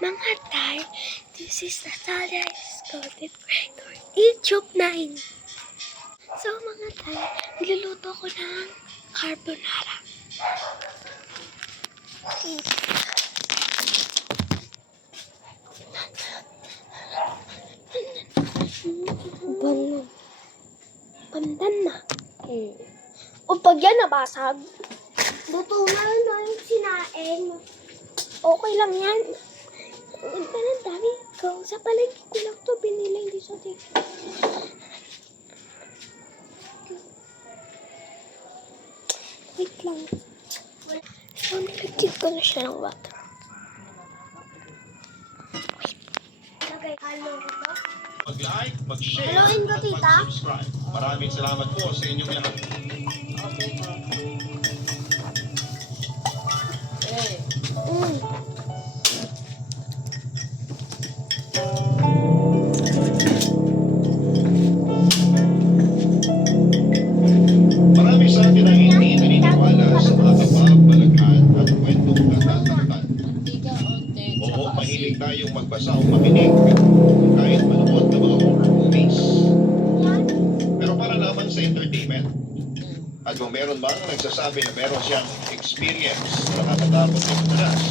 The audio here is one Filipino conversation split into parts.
Mga tay, this is Natalia's Golden Creator, YouTube 9. So mga tay, niluluto ko ng carbonara. Pandan na. O pag yan nabasag, luto na yung sinaing. Okay lang yan. Ang dami ko. Sa palengke ko lang to binili, hindi sa tig. Wait lang. So, nilagyan ko na siya ng water. Wait. Okay, halo ito. Mag-like, mag-share, Haluin ko, at tita. mag-subscribe. Maraming salamat po sa inyong lahat. Okay, ma. Eh, Marami sa atin ang hindi naniniwala sa mga kababalaghan at kwentong nagtataktan. mantika, onte, Oo, tsaka mahilig asin. tayong magbasa o makinig kahit manood ng mga horror movies. Pero para naman sa entertainment. At kung meron bang nagsasabi na meron siyang experience na nakakatakot ng madalas,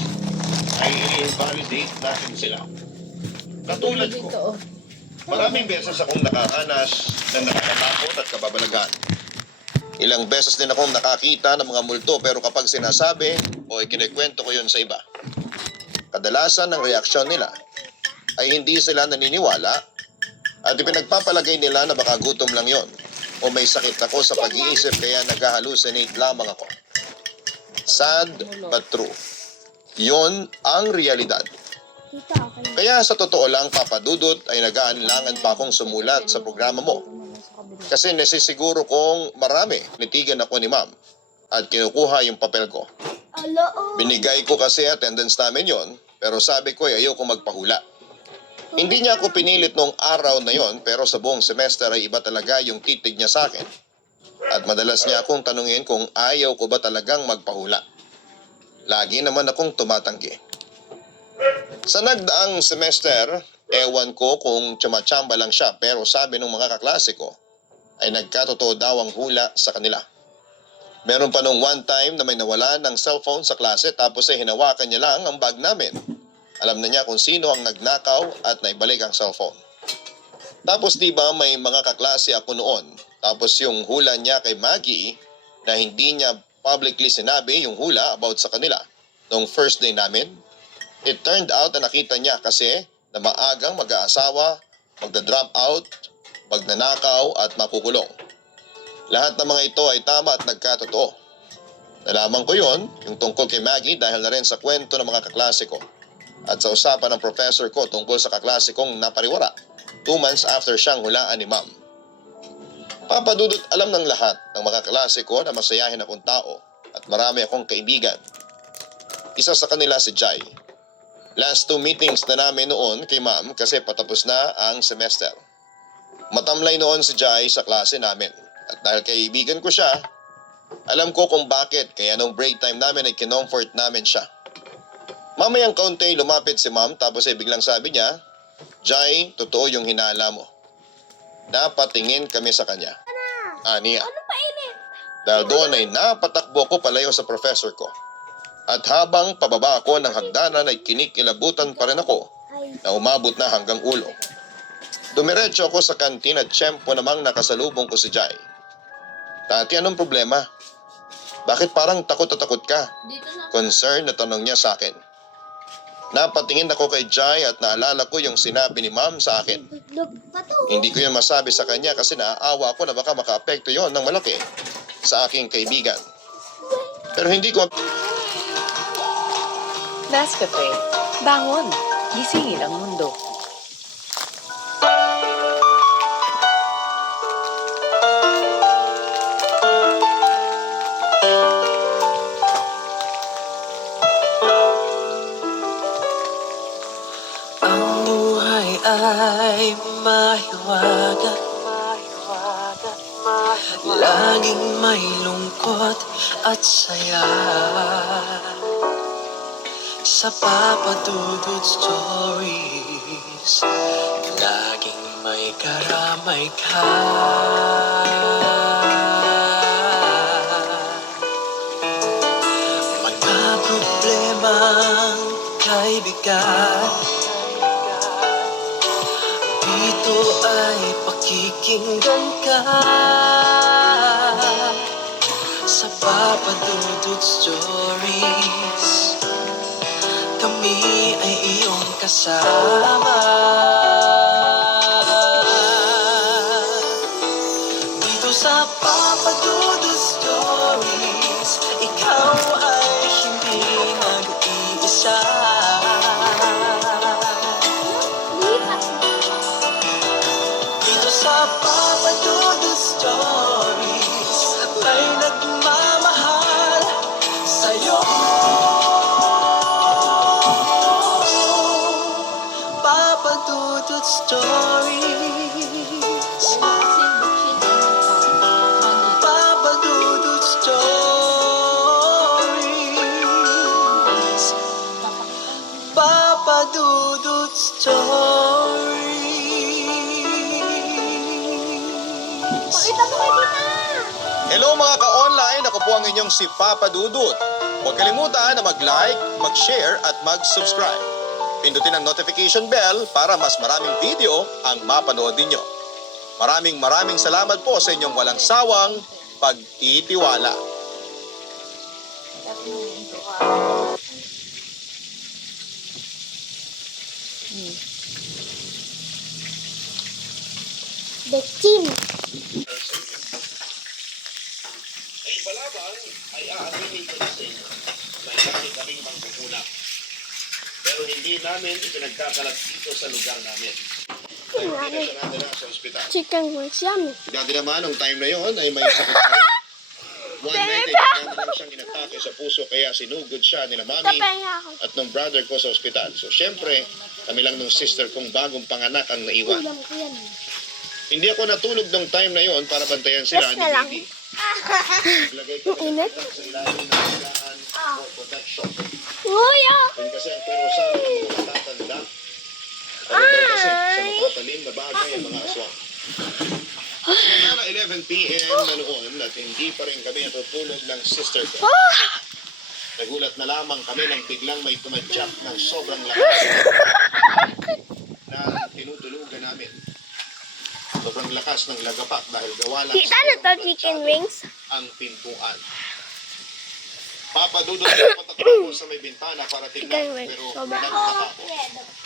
ay i-invalidate natin sila. Katulad ko, Dito, oh. maraming beses akong nakaranas ng nakakatakot at kababalaghan. Ilang beses din akong nakakita ng mga multo pero kapag sinasabi o ikinikwento ko yun sa iba, kadalasan ng reaksyon nila ay hindi sila naniniwala at ipinagpapalagay nila na baka gutom lang yon o may sakit ako sa pag-iisip kaya nag-hallucinate lamang ako. Sad but true. Yun ang realidad. Tita, okay. Kaya sa totoo lang, Papa Dudut, ay nag-aanlangan pa akong sumulat sa programa mo. Kasi nasisiguro kong marami nitigan ako ni Ma'am at kinukuha yung papel ko. Alo, Binigay ko kasi attendance namin yon, pero sabi ko ay ayoko magpahula. Hindi niya ako pinilit nung araw na yon, pero sa buong semester ay iba talaga yung titig niya sa akin. At madalas niya akong tanungin kung ayaw ko ba talagang magpahula. Lagi naman akong tumatanggi. Sa nagdaang semester, ewan ko kung tsamba-tsamba lang siya, pero sabi ng mga kaklase ko, ay nagkatotoo daw ang hula sa kanila. Meron pa nung one time na may nawala ng cellphone sa klase tapos ay hinawakan niya lang ang bag namin. Alam na niya kung sino ang nagnakaw at naibalik ang cellphone. Tapos di ba may mga kaklase ako noon, tapos yung hula niya kay Maggie na hindi niya publicly sinabi yung hula about sa kanila nung first day namin. It turned out na nakita niya kasi na maagang mag-aasawa, magda-drop out, magnanakaw at makukulong. Lahat ng mga ito ay tama at nagkatotoo. Nalaman ko yon, yung tungkol kay Maggie dahil na rin sa kwento ng mga kaklase ko at sa usapan ng professor ko tungkol sa kaklase kong napariwara 2 months after siyang hulaan ni Ma'am. Papadudot alam ng lahat ng mga kaklase ko na masayahin akong tao at marami akong kaibigan. Isa sa kanila si Jai. Last 2 meetings na namin noon kay Ma'am kasi patapos na ang semester. Matamlay noon si Jai sa klase namin. At dahil kaibigan ko siya, alam ko kung bakit kaya nung break time namin ay kinomfort namin siya. Mamayang kaunti lumapit si Ma'am tapos ay biglang sabi niya, Jai, totoo yung hinala mo. Napatingin kami sa kanya. Aniya. ano pa init? Dahil doon ay napatakbo ko palayo sa professor ko. At habang pababa ako ng hagdanan ay kinikilabutan pa rin ako na umabot na hanggang ulo. Dumiretso ako sa kantin at tiyempo namang nakasalubong ko si Jai. Tati, anong problema? Bakit parang takot na takot ka? Dito na. Concern na tanong niya sa akin. Napatingin ako kay Jai at naalala ko yung sinabi ni Ma'am sa akin. Hindi ko yun masabi sa kanya kasi naaawa ako na baka makaapekto yon ng malaki sa aking kaibigan. Pero hindi ko... Nescafe. Bangon. Gisingin ang mundo. Ang buhay ay mahiwaga, laging may lungkot at saya. sa Papa Dudut Stories. Laging may karamay ka. Mga problemang kaibigan, dito ay pakikinggan ka sa Papa Dudut Stories. Kami ay iyong kasama. Dito sa Papa Dudut Stories, ikaw ay hindi nag-iisa. Dito sa Papa Dudut Stories, may nagmamahal sa'yo. Papa Dudut Stories, Papa Dudut Stories, Papa Dudut Stories. Pakita mo kay tita. Hello mga ka-online, ako po ang inyong si Papa Dudut. Huwag kalimutan na mag-like, mag-share at mag-subscribe. Pindutin ang notification bell para mas maraming video ang mapanood ninyo. Maraming salamat po sa inyong walang sawang pagtitiwala. Betchin. Ay balabang ay aaminin ko na sa inyo. May kami-kaming mangkukulam. Pero hindi namin ipinagkakalat dito sa lugar namin. Ay pinadala na sa ospital. Chicken wings yummy. Dati naman, nung time na yon ay may sakit na rin. One night ay bigla na lang siyang inatake sa puso kaya sinugod siya nila mami Tapenga ako. at nung brother ko sa ospital. So syempre, kami lang nung sister kong bagong panganak ang naiwan. Ulam ko yan. Hindi ako natulog nung time na yon para bantayan sila Yes ni na lang. Bibi. Naglagay kami ng Init. sa ilalim ng higaan for protection. Uy, ah. Yun kasi ang perusan ng mga matatanda. Ano daw kasi sa matatalim na bagay ang mga aswang. Simula 11 p.m. na noon at hindi pa rin kami natutulog ng sister ko. Nagulat na lamang kami nang biglang may tumadyak ng sobrang lakas na tinutulugan namin. Sobrang lakas ng lagapak dahil gawa lang Kita na to chicken wings. ang pintuan. Papa Dudut, patakbo sa may bintana para tingnan Chicken wings. pero Sobra. wala ako.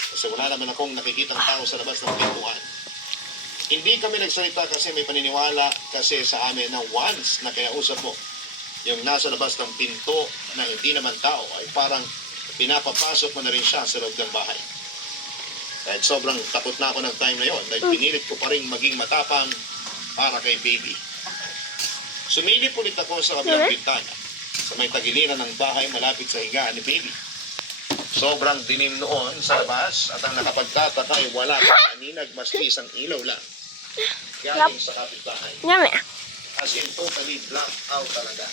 Kasi wala naman akong nakikitang tao sa labas ng pintuan. Hindi kami nagsalita kasi may paniniwala kasi sa amin na once na kinausap mo yung nasa labas ng pinto na hindi naman tao ay parang pinapapasok mo na rin siya sa loob ng bahay. Kahit sobrang takot na ako ng time na yon, dahil pinilit ko pa rin maging matapang para kay baby. Sumilip ulit ako sa kabilang bintana sa may tagiliran ng bahay malapit sa higaan ni baby. Sobrang dilim noon sa labas at ang nakapagtataka ay wala kang aninag maski isang ilaw lang. Galing sa kapitbahay. Yummy. As in totally black out talaga.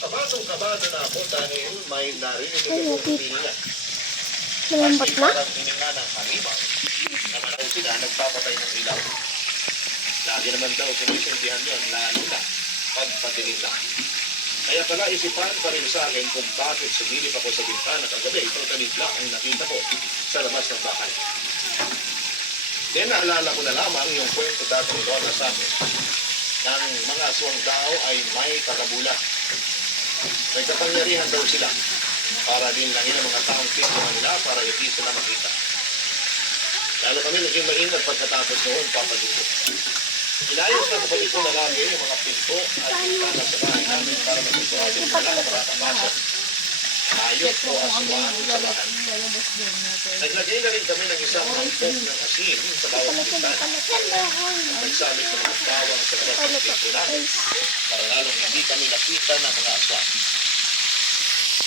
Kabadong-kabado na ako dahil may narinig akong hininga. Malambot As in na. parang hininga ng halimaw. Naman daw sila nagpapatay ng ilaw. Lagi naman daw sinisindihan yun lalo na pagpatilim lang. Kaya pala isipan pa rin sa akin kung bakit sumilip ako sa bintana kagabi. Totally black ang nakita ko sa labas ng bahay. Then naalala ko na lamang yung kwento dati ni Lola sa akin ng mga aswang daw ay may kakabulan. May kapangyarihan daw sila para din langin ang mga taong pintuan nila para hindi sila makita. Lalo kami naging maingat pagkatapos noon, Papa Dudut. Inayos na kapatid ko na lagi yung mga pinto at bintana sa bahay namin para magsigurado na wala makakapasok. Ayos po aswang sa bahay. Naglagay na rin kami ng isang mangkok ng asin sa bawat bintana. Nagsamit ng mga bawang sa labas ng pinto namin para lalong hindi kami nakita ng mga aswang.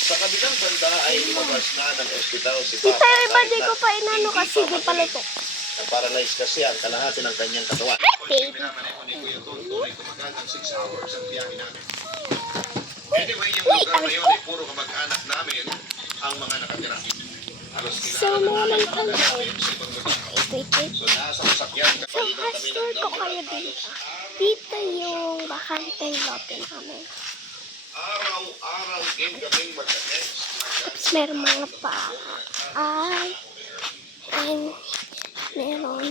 Sa kabilang banda ay lumabas na ng ospital si Papa. Tita, iba dahil di ko pa inano hindi kasi di pala ito. Na-paralyze kasi ang kalahati ng kanyang katawan. Baby. Pinamaneho ni Kuya Tonto ay tumagal ng 6 hours ang biyahe namin. Anyway, yung lugar na yun ay puro kamag-anak namin ang mga nakatira. Halos So, meron kami. Wait, wait. So nasa sasakyan So, kapalitan kami pastor ng ko kayo dito. Dito yung bakanteng lote namin. araw-araw din kaming magka-text. Tapos meron mga paay. And meron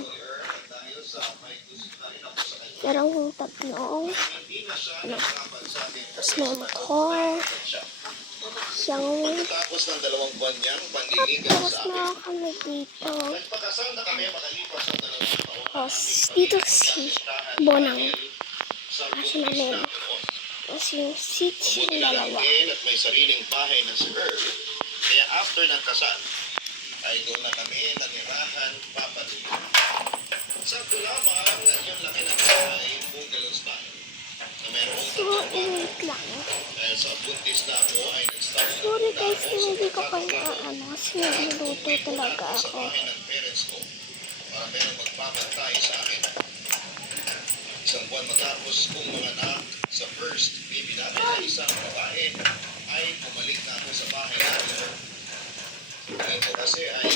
tatlong ano. Tapos may motor. Yung Tapos ng 2 buwan niyang panliligaw tapos sa akin. na kami dito. Nagpakasal na kami makalipas ng 2 taon. Tapos dito si Bonang. Kaso namin. Tapos yung seats yung dalawa. Lalaki at may sariling bahay na si Earl. Kaya after ng kasal, ay doon na kami nanirahan papatuloy. Sakto lamang yung laki ng bahay, bungalow style. Na mayroong So, wait lang. dahil sa buntis na ako ay nag-start na Sorry muna guys, ako sa hindi ko pagtatrabaho. kayo kasi nagluluto talaga Sa ako. bahay ng parents ko para merong magbabantay sa akin. Isang buwan matapos kong mga anak sa first baby namin na isang babae ay bumalik na ako sa bahay namin. Ito kasi ay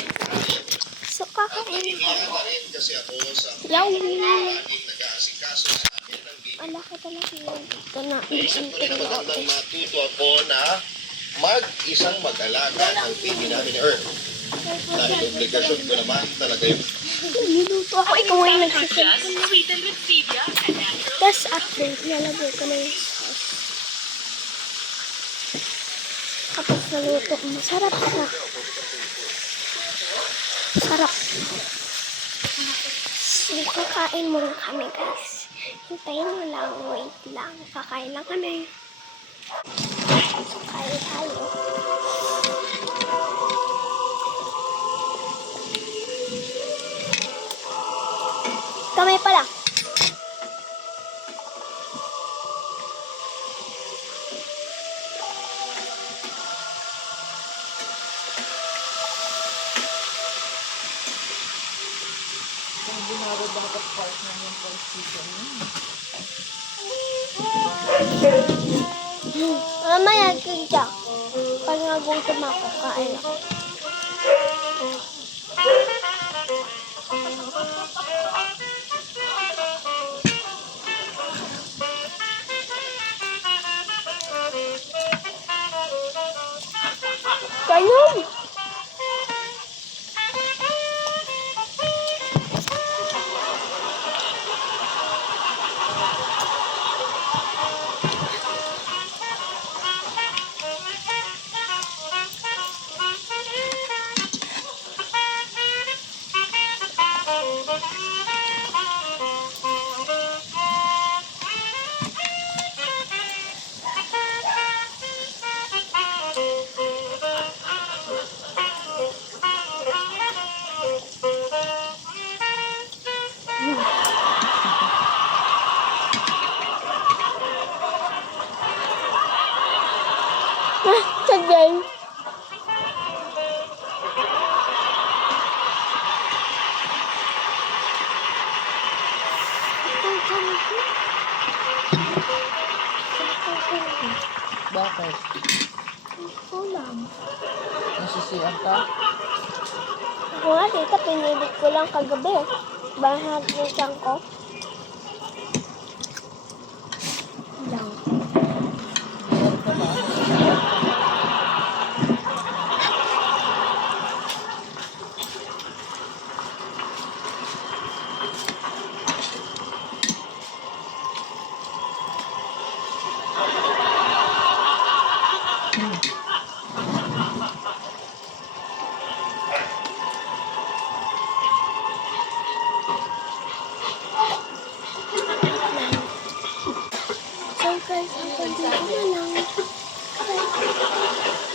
So, kakain nahihiya ko. na rin kasi ako sa Yaw! laging nag-aasikaso sa akin ng baby. Malaki talaga yung dito na Naisip ko rin na magandang natin. matuto ako na mag-isang mag-alaga ng baby namin ni Earl. Dahil obligasyon ko naman talaga yun. Niluto ako, ikaw ngayon nagsisimple. Tapos update, nalagay ko na yung sauce. Tapos naluto, masarap na. Sarap. So, kakain muna kami guys. Hintayin mo lang, wait lang. Kakain lang kami. So, kain tayo. Kamay pala. Kung binaro dapat partner yung first season niya. Mamaya, kaya. Pag nagutom ako, kain ako. Ganyan! Sagay. Bakit? Ulam. Nasisiyan ka? Ako nga, tita, pinilit ko lang kagabi. Bahag yung siyang ko. Lang. Meron ka ba? Nasisiyan ka? So guys, hanggang dito na lang. Bye.